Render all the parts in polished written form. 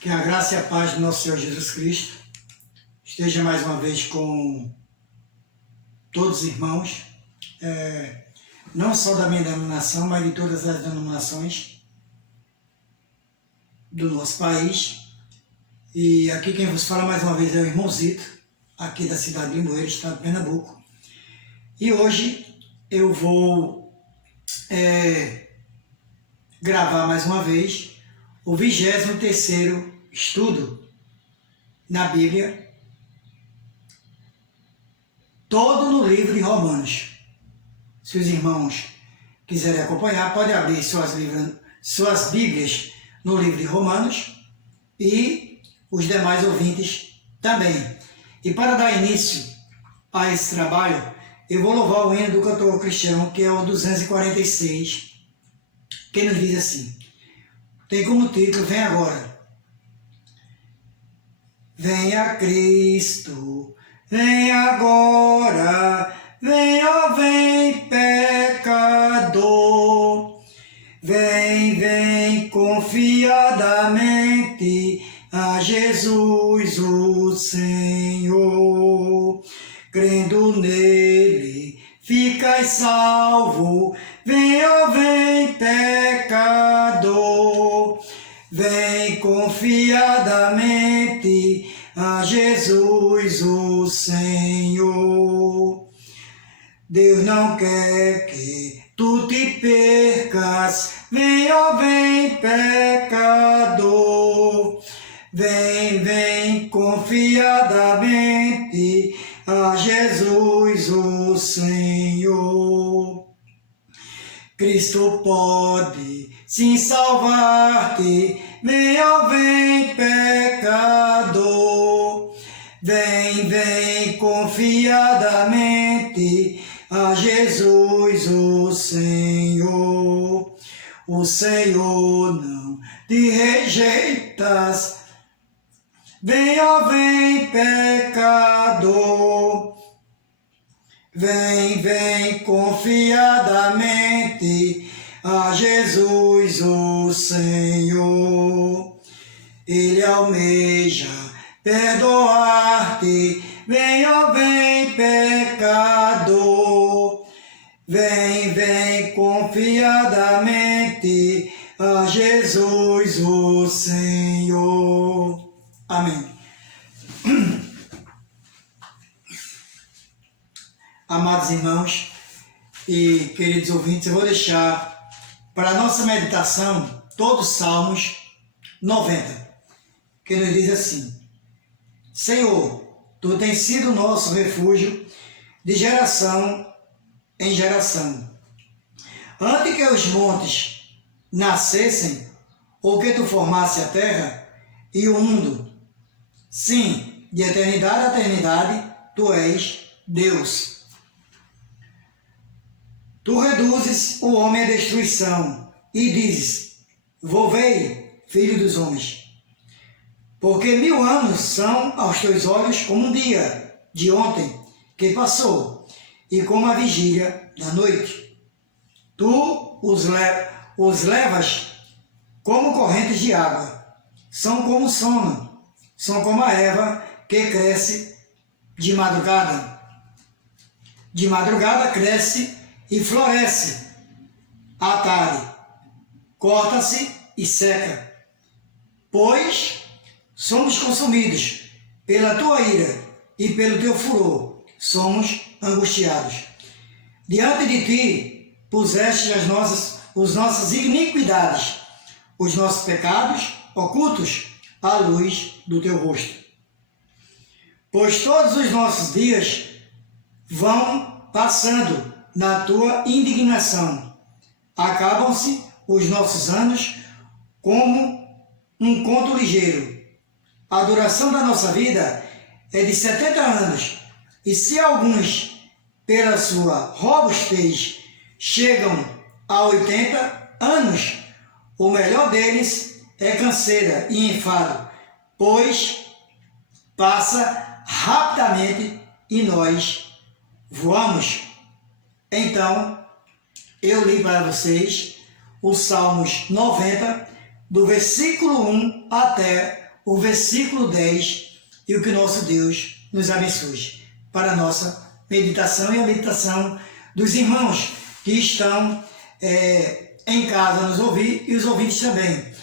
Que a graça e a paz do nosso Senhor Jesus Cristo esteja mais uma vez com todos os irmãos, não só da minha denominação, mas de todas as denominações do nosso país. E aqui quem vos fala mais uma vez é o irmão Zito, aqui da cidade de Limoeiro, estado de Pernambuco. E hoje eu vou gravar mais uma vez o 23º estudo na Bíblia, todo no livro de Romanos. Se os irmãos quiserem acompanhar, podem abrir suas Bíblias no livro de Romanos e os demais ouvintes também. E para dar início a esse trabalho, eu vou louvar o hino do cantor cristão, que é o 246, que nos diz assim, tem como título, Vem Agora. Venha Cristo, vem agora, vem, ó vem pecador, vem confiadamente a Jesus o Senhor, crendo nele, ficai salvo, vem, ó vem pecador, vem confiadamente a Jesus o Senhor. Deus não quer que tu te percas, vem, ó vem pecador, vem confiadamente a Jesus o Senhor. Cristo pode sim salvar-te, vem, ó vem pecador, vem confiadamente a Jesus o Senhor. O Senhor não te rejeitas, vem, ó vem pecador, vem confiadamente a Jesus o Senhor. Ele almeja perdoar-te, vem, ó vem pecador, vem confiadamente a Jesus o Senhor. Amém. Amados irmãos e queridos ouvintes, eu vou deixar para a nossa meditação todos os Salmos 90, que nos diz assim, Senhor, Tu tens sido o nosso refúgio de geração em geração. Antes que os montes nascessem, ou que Tu formasse a terra e o mundo, sim, de eternidade a eternidade, Tu és Deus. Tu reduzes o homem à destruição e dizes, volvei, filho dos homens. Porque 1000 anos são aos teus olhos como um dia de ontem que passou, e como a vigília da noite. Tu os levas como correntes de água, são como o sono, são como a erva que cresce de madrugada. De madrugada cresce e floresce, à tarde corta-se e seca, pois somos consumidos pela tua ira e pelo teu furor, somos angustiados. Diante de ti puseste as nossas iniquidades, os nossos pecados ocultos à luz do teu rosto. Pois todos os nossos dias vão passando na tua indignação. Acabam-se os nossos anos como um conto ligeiro. A duração da nossa vida é de 70 anos, e se alguns, pela sua robustez, chegam a 80 anos, o melhor deles é canseira e enfado, pois passa rapidamente e nós voamos. Então, eu li para vocês os Salmos 90, do versículo 1 até o versículo 10 e o que nosso Deus nos abençoe para a nossa meditação e a meditação dos irmãos que estão em casa nos ouvir e os ouvintes também.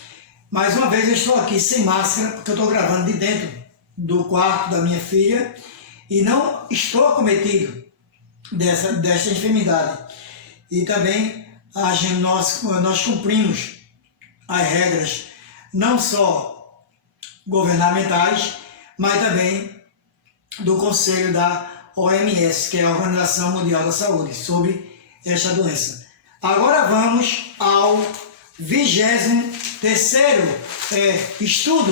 Mais uma vez eu estou aqui sem máscara porque eu estou gravando de dentro do quarto da minha filha e não estou acometido desta enfermidade. E também nós cumprimos as regras não só governamentais, mas também do Conselho da OMS, que é a Organização Mundial da Saúde, sobre esta doença. Agora vamos ao 23º estudo,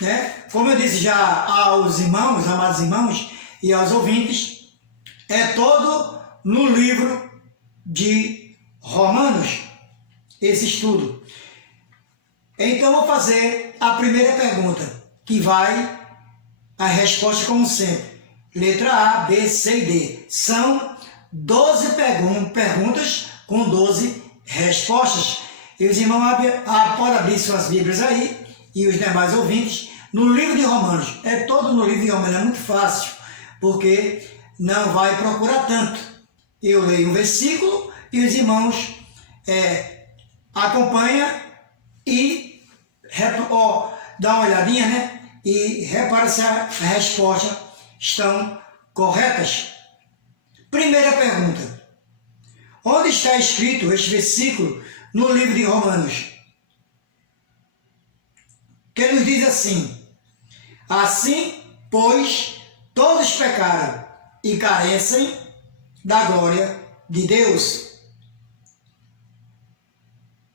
né? Como eu disse já aos irmãos, amados irmãos, e aos ouvintes, é todo no livro de Romanos, esse estudo. Então vou fazer a primeira pergunta, que vai a resposta como sempre. Letra A, B, C e D. São 12 perguntas com 12 respostas. E os irmãos podem abrir suas Bíblias aí, e os demais ouvintes, no livro de Romanos. É todo no livro de Romanos, é muito fácil, porque não vai procurar tanto. Eu leio um versículo e os irmãos acompanham e dá uma olhadinha, né? E repara se as respostas estão corretas. Primeira pergunta. Onde está escrito este versículo no livro de Romanos? Que nos diz assim: assim, pois, todos pecaram e carecem da glória de Deus.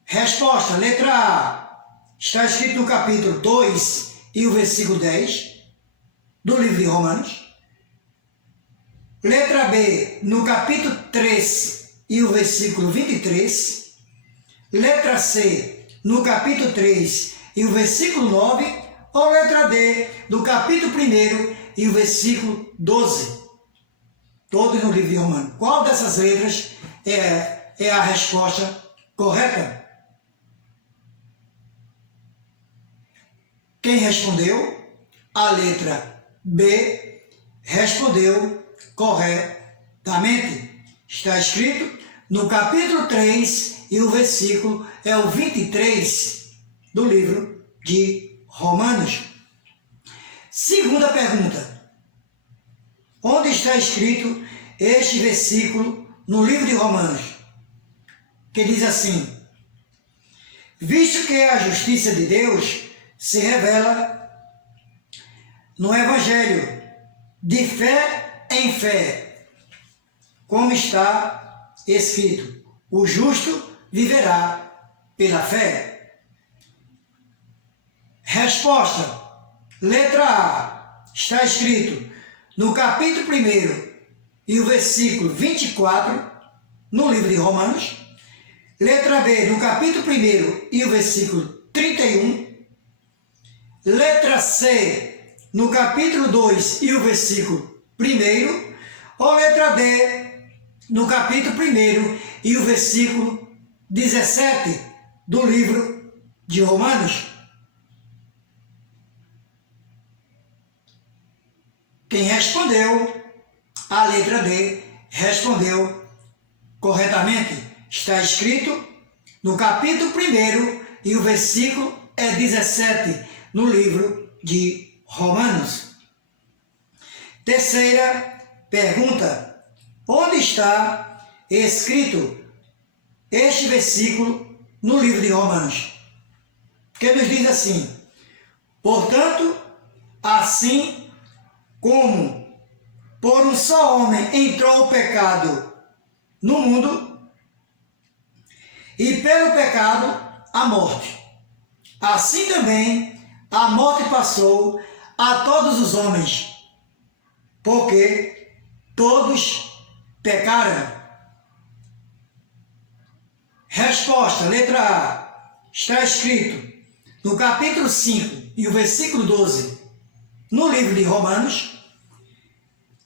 Resposta, letra A. Está escrito no capítulo 2 e o versículo 10 do livro de Romanos. Letra B, no capítulo 3 e o versículo 23. Letra C, no capítulo 3 e o versículo 9. Ou letra D, do capítulo 1 e o versículo 12. Todos no livro de Romanos. Qual dessas letras é a resposta correta? Quem respondeu? A letra B respondeu corretamente. Está escrito no capítulo 3 e o versículo é o 23 do livro de Romanos. Segunda pergunta. Onde está escrito este versículo no livro de Romanos? Que diz assim: visto que a justiça de Deus se revela no Evangelho, de fé em fé, como está escrito: o justo viverá pela fé. Resposta, letra A, está escrito no capítulo 1 e o versículo 24, no livro de Romanos. Letra B, no capítulo 1 e o versículo 31. Letra C, no capítulo 2 e o versículo 1. Ou letra D, no capítulo 1 e o versículo 17 do livro de Romanos. Quem respondeu, a letra D, respondeu corretamente. Está escrito no capítulo 1 e o versículo é 17 no livro de Romanos. Terceira pergunta. Onde está escrito este versículo no livro de Romanos? Que nos diz assim: portanto, assim como por um só homem entrou o pecado no mundo, e pelo pecado a morte, assim também a morte passou a todos os homens, porque todos pecaram. Resposta, letra A, está escrito no capítulo 5 e o versículo 12, no livro de Romanos.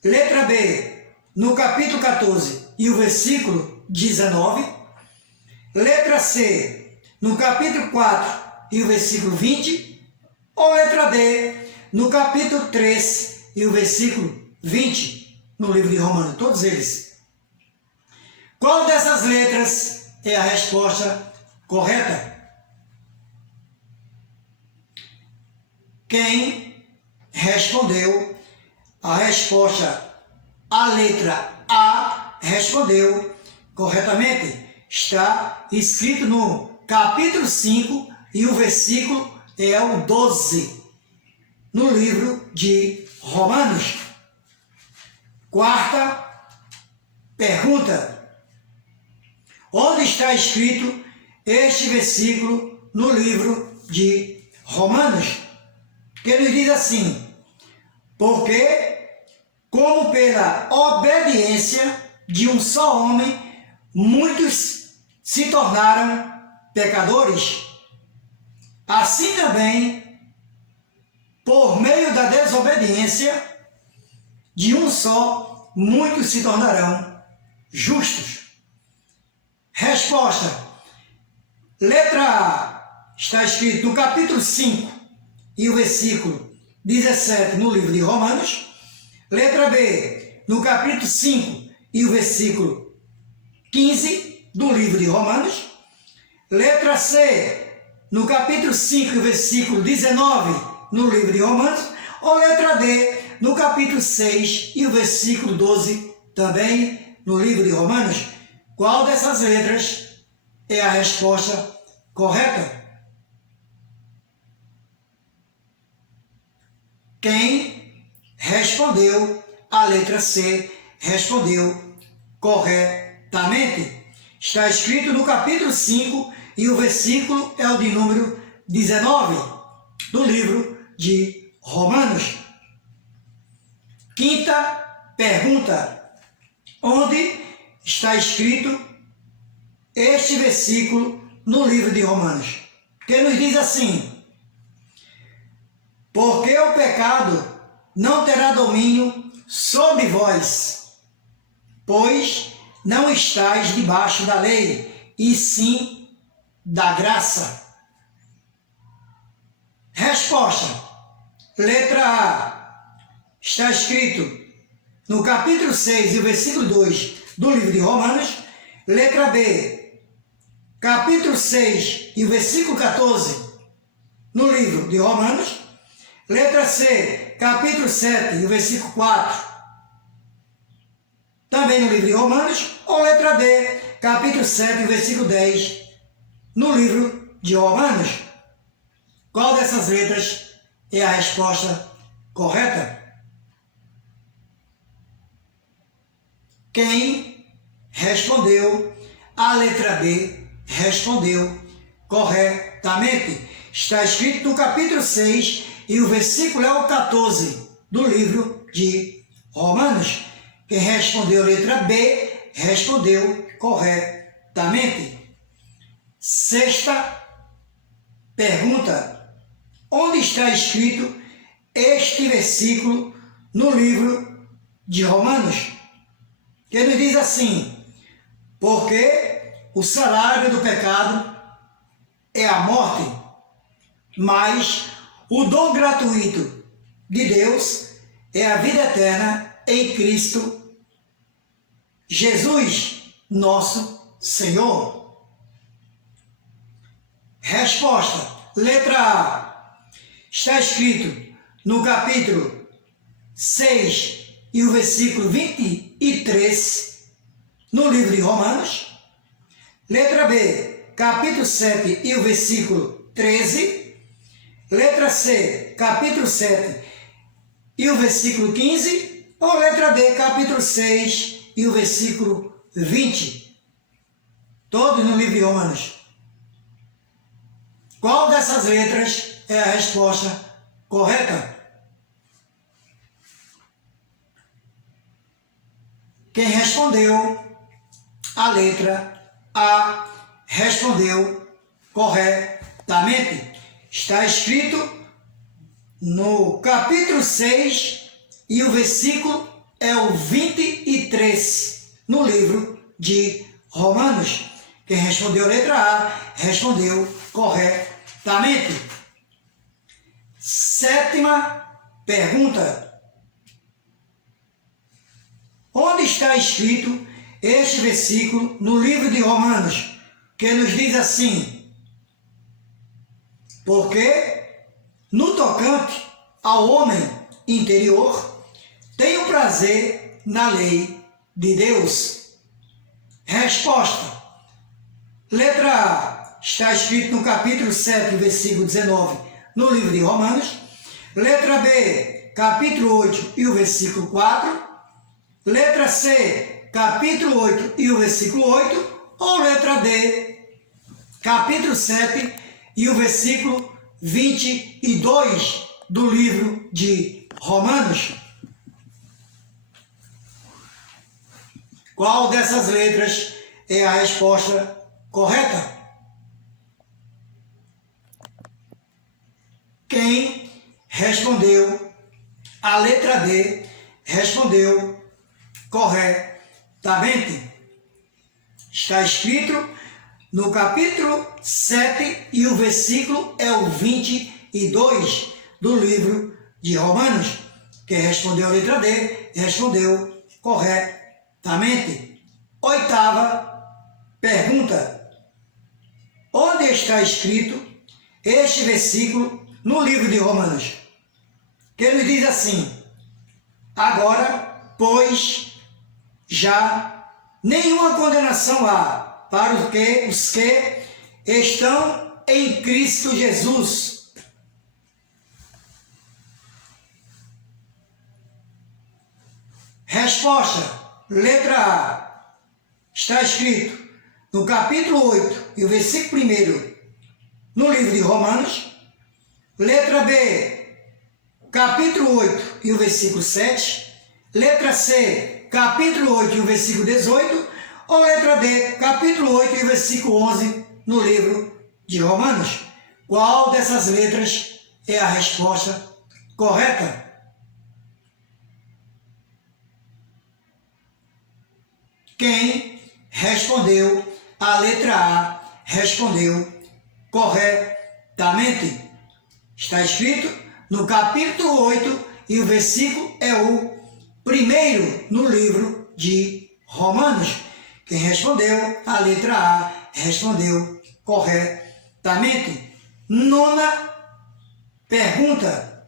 Letra B, no capítulo 14 e o versículo 19. Letra C, no capítulo 4 e o versículo 20. Ou letra D, no capítulo 3 e o versículo 20, no livro de Romanos, todos eles. Qual dessas letras é a resposta correta? Quem respondeu a resposta, a letra A, respondeu corretamente. Está escrito no capítulo 5 e o versículo é o 12, no livro de Romanos. Quarta pergunta. Onde está escrito este versículo no livro de Romanos? Que nos diz assim: porque, como pela obediência de um só homem, muitos se tornaram pecadores, assim também, por meio da desobediência de um só, muitos se tornarão justos. Resposta. Letra A. Está escrito no capítulo 5 e o versículo 17 no livro de Romanos. Letra B. No capítulo 5 e o versículo 15 do livro de Romanos. Letra C. No capítulo 5 e o versículo 19 no livro de Romanos. Ou letra D. No capítulo 6 e o versículo 12 também no livro de Romanos. Qual dessas letras é a resposta correta? Quem respondeu a letra C respondeu corretamente. Está escrito no capítulo 5 e o versículo é o de número 19 do livro de Romanos. Quinta pergunta. Onde está escrito este versículo no livro de Romanos? Que nos diz assim: porque o pecado não terá domínio sobre vós, pois não estáis debaixo da lei, e sim da graça. Resposta. Letra A. Está escrito no capítulo 6 e o versículo 2 do livro de Romanos. Letra B. Capítulo 6 e o versículo 14 no livro de Romanos. Letra C. Capítulo 7 e o versículo 4 também no livro de Romanos. Ou letra D. Capítulo 7 e o versículo 10 no livro de Romanos. Qual dessas letras é a resposta correta? Quem respondeu a letra B respondeu corretamente. Está escrito no capítulo 6 e o versículo é o 14 do livro de Romanos. Quem respondeu a letra B respondeu corretamente. Sexta pergunta. Onde está escrito este versículo no livro de Romanos? Que nos diz assim: porque o salário do pecado é a morte, mas o dom gratuito de Deus é a vida eterna em Cristo Jesus, nosso Senhor. Resposta. Letra A. Está escrito no capítulo 6 e o versículo 23 no livro de Romanos. Letra B. Capítulo 7 e o versículo 13. Letra C. Capítulo 7 e o versículo 15. Ou letra D. Capítulo 6 e o versículo 20. Todos no livro de Romanos. Qual dessas letras é a resposta correta? Quem respondeu a letra A respondeu corretamente. Está escrito no capítulo 6 e o versículo é o 23 no livro de Romanos. Quem respondeu a letra A respondeu corretamente. Sétima pergunta. Onde está escrito este versículo no livro de Romanos, que nos diz assim: porque no tocante ao homem interior, tenho prazer na lei de Deus. Resposta. Letra A. Está escrito no capítulo 7, versículo 19, no livro de Romanos. Letra B. Capítulo 8 e o versículo 4. Letra C. Capítulo 8 e o versículo 8. Ou letra D. Capítulo 7 e o versículo 22 do livro de Romanos. Qual dessas letras é a resposta correta? Quem respondeu a letra D respondeu corretamente. Está escrito no capítulo 7 e o versículo é o 22 do livro de Romanos. Quem respondeu a letra D respondeu corretamente. Oitava pergunta. Onde está escrito este versículo no livro de Romanos? Que nos diz assim: agora, pois, já nenhuma condenação há para os que estão em Cristo Jesus. Resposta. Letra A. Está escrito no capítulo 8 e o versículo 1 no livro de Romanos. Letra B. Capítulo 8 e o versículo 7. Letra C. Capítulo 8 e o versículo 18. Ou letra D. Capítulo 8 e o versículo 11 no livro de Romanos. Qual dessas letras é a resposta correta? Quem respondeu a letra A respondeu corretamente. Está escrito no capítulo 8 e o versículo é o primeiro no livro de Romanos. Quem respondeu a letra A respondeu corretamente. Nona pergunta.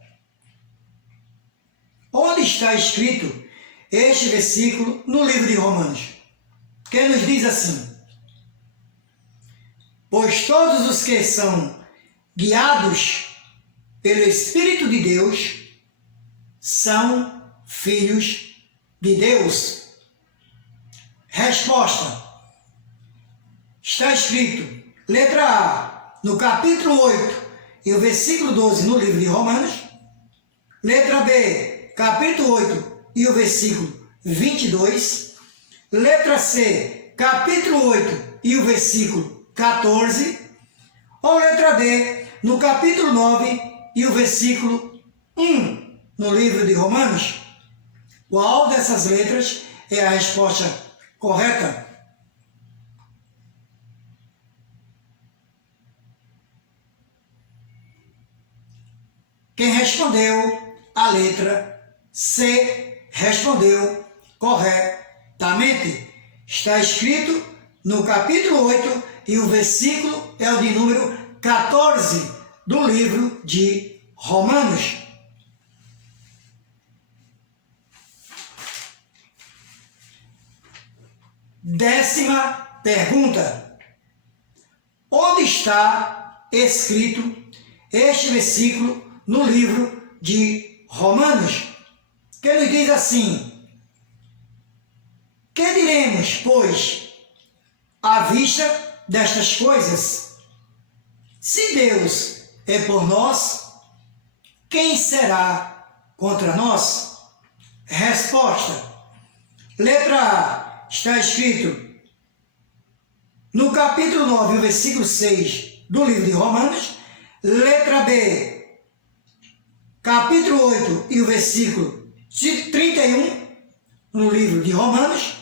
Onde está escrito este versículo no livro de Romanos? Que nos diz assim: pois todos os que são guiados pelo Espírito de Deus são filhos de Deus. Resposta. Está escrito, letra A, no capítulo 8 e o versículo 12 no livro de Romanos. Letra B, capítulo 8 e o versículo 22. Letra C, capítulo 8 e o versículo 14. Ou letra D, no capítulo 9 e o versículo 1 no livro de Romanos. Qual dessas letras é a resposta correta? Quem respondeu a letra C respondeu corretamente. Está escrito no capítulo 8 e o versículo é o de número 14 do livro de Romanos. Décima pergunta. Onde está escrito este versículo no livro de Romanos? Que ele diz assim: que diremos, pois, à vista destas coisas? Se Deus é por nós, quem será contra nós? Resposta. Letra A. Está escrito no capítulo 9, o versículo 6 do livro de Romanos. Letra B. Capítulo 8 e o versículo 31 no livro de Romanos.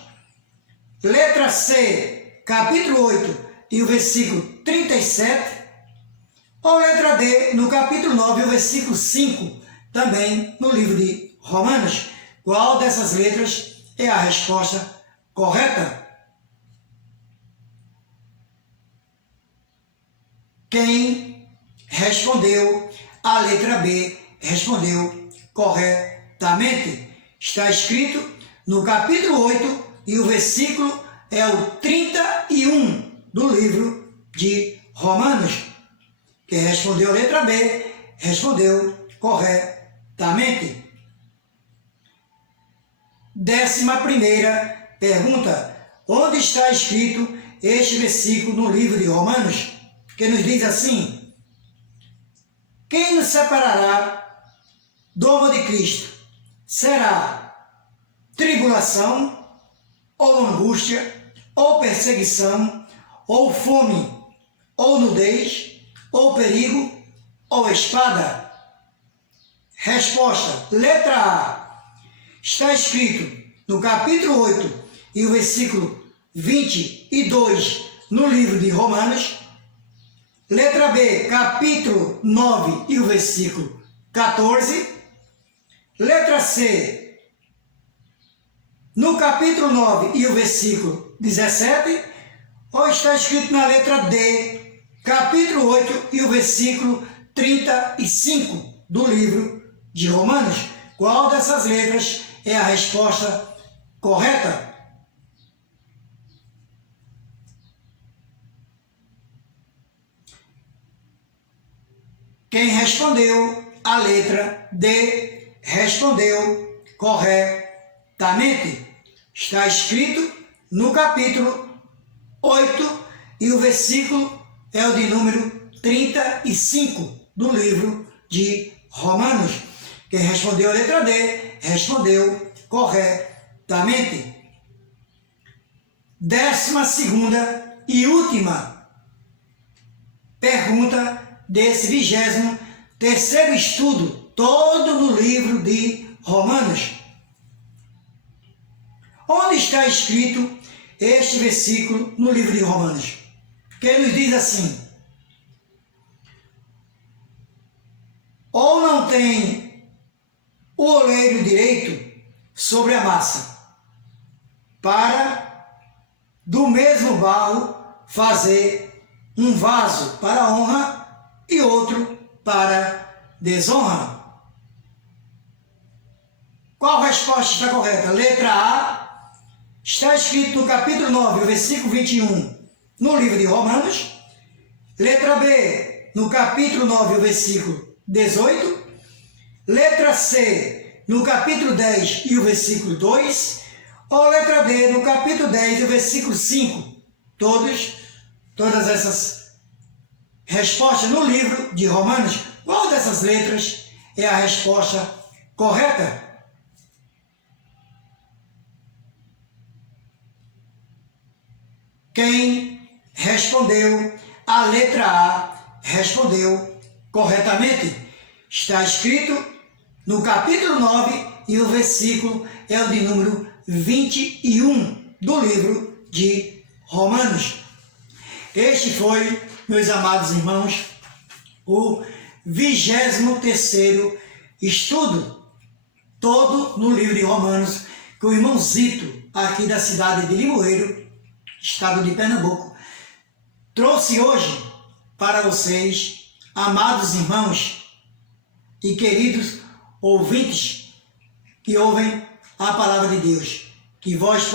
Letra C. Capítulo 8 e o versículo 37. Ou letra D, no capítulo 9, o versículo 5, também no livro de Romanos. Qual dessas letras é a resposta correta? Quem respondeu a letra B respondeu corretamente. Está escrito no capítulo 8 e o versículo é o 31 do livro de Romanos. Quem respondeu a letra B respondeu corretamente. 11ª pergunta. Onde está escrito este versículo no livro de Romanos? Que nos diz assim: quem nos separará do amor de Cristo? Será tribulação, ou angústia, ou perseguição, ou fome, ou nudez, ou perigo, ou espada? Resposta: letra A. Está escrito no capítulo 8 e o versículo 22 no livro de Romanos. Letra B, capítulo 9 e o versículo 14. Letra C, no capítulo 9 e o versículo 17. Ou está escrito na letra D, capítulo 8 e o versículo 35 do livro de Romanos? Qual dessas letras é a resposta correta? Quem respondeu a letra D respondeu corretamente. Está escrito no capítulo 8 e o versículo é o de número 35 do livro de Romanos. Quem respondeu a letra D respondeu corretamente. 12ª e última pergunta desse 23º estudo, todo no livro de Romanos. Onde está escrito este versículo no livro de Romanos? Que nos diz assim: ou não tem o oleiro direito sobre a massa, para do mesmo barro fazer um vaso para honra e outro para desonra? Qual resposta está correta? Letra A. Está escrito no capítulo 9, versículo 21, no livro de Romanos. Letra B, no capítulo 9, versículo 18. Letra C, no capítulo 10 e o versículo 2. Ou letra D, no capítulo 10 e o versículo 5. Todas essas respostas no livro de Romanos. Qual dessas letras é a resposta correta? Quem respondeu a letra A respondeu corretamente. Está escrito no capítulo 9 e o versículo é o de número 21 do livro de Romanos. Este foi, meus amados irmãos, o 23º estudo, todo no livro de Romanos, que o irmão Zito, aqui da cidade de Limoeiro, estado de Pernambuco, trouxe hoje para vocês, amados irmãos e queridos ouvintes que ouvem a palavra de Deus, que vocês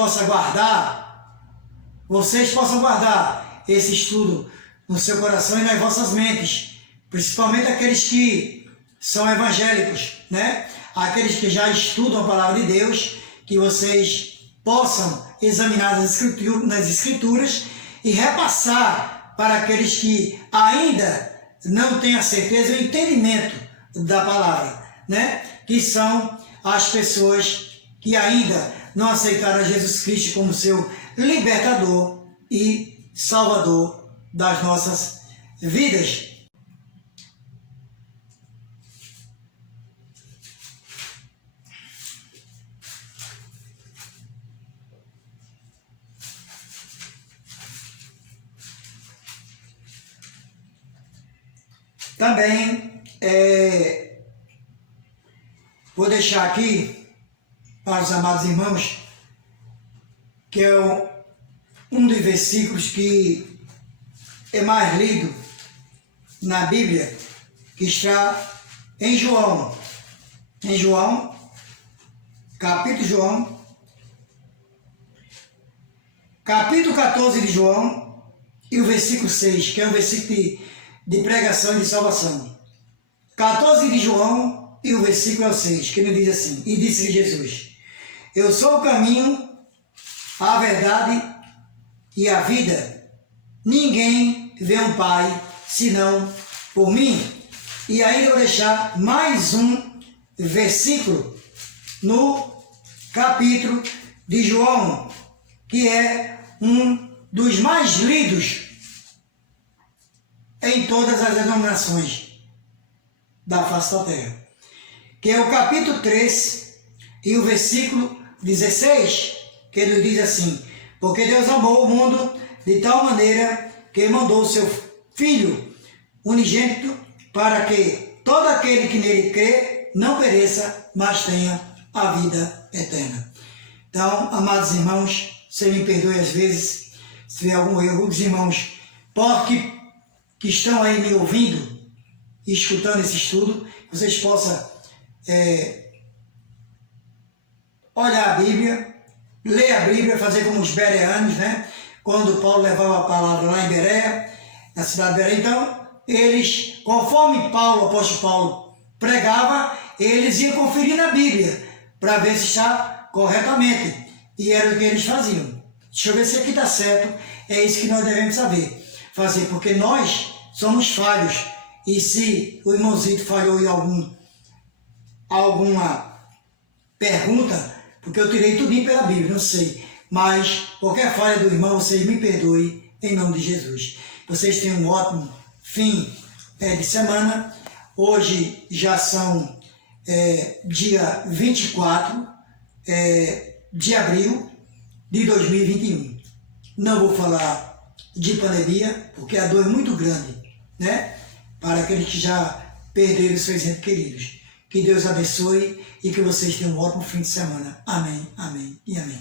possam guardar esse estudo no seu coração e nas vossas mentes, principalmente aqueles que são evangélicos, né? Aqueles que já estudam a palavra de Deus, que vocês possam examinar nas escrituras e repassar para aqueles que ainda não têm a certeza e o entendimento da palavra, né? Que são as pessoas que ainda não aceitaram Jesus Cristo como seu libertador e salvador das nossas vidas. Também vou deixar aqui para os amados irmãos, que é um dos versículos que é mais lido na Bíblia, que está em João, capítulo 14 de João, e o versículo 6, que é um versículo de pregação e de salvação. 14 de João, e o versículo é o 6, que ele diz assim: e disse-lhe Jesus: eu sou o caminho, a verdade e a vida. Ninguém vê um Pai senão por mim. E ainda vou deixar mais um versículo no capítulo de João, que é um dos mais lidos em todas as denominações da face da terra, que é o capítulo 3 e o versículo 16, que ele diz assim: porque Deus amou o mundo de tal maneira que mandou o seu Filho unigênito, para que todo aquele que nele crê não pereça, mas tenha a vida eterna. Então, amados irmãos, você me perdoe às vezes se tiver algum erro, os irmãos que estão aí me ouvindo e escutando esse estudo, vocês possam olhar a Bíblia, ler a Bíblia, fazer como os bereanos, né? Quando Paulo levava a palavra lá em Bereia, na cidade de Bereia, então, eles, conforme Paulo, o apóstolo Paulo, pregava, eles iam conferir na Bíblia, para ver se está corretamente. E era o que eles faziam. Deixa eu ver se aqui está certo, é isso que nós devemos fazer, porque nós somos falhos, e se o irmãozito falhou em alguma pergunta, porque eu tirei tudinho pela Bíblia, não sei, mas qualquer falha do irmão, vocês me perdoem em nome de Jesus. Vocês tenham um ótimo fim de semana. Hoje já são dia 24 de abril de 2021. Não vou falar de pandemia, porque a dor é muito grande, né? Para aqueles que já perderam seus entes queridos. Que Deus abençoe e que vocês tenham um ótimo fim de semana. Amém, amém e amém.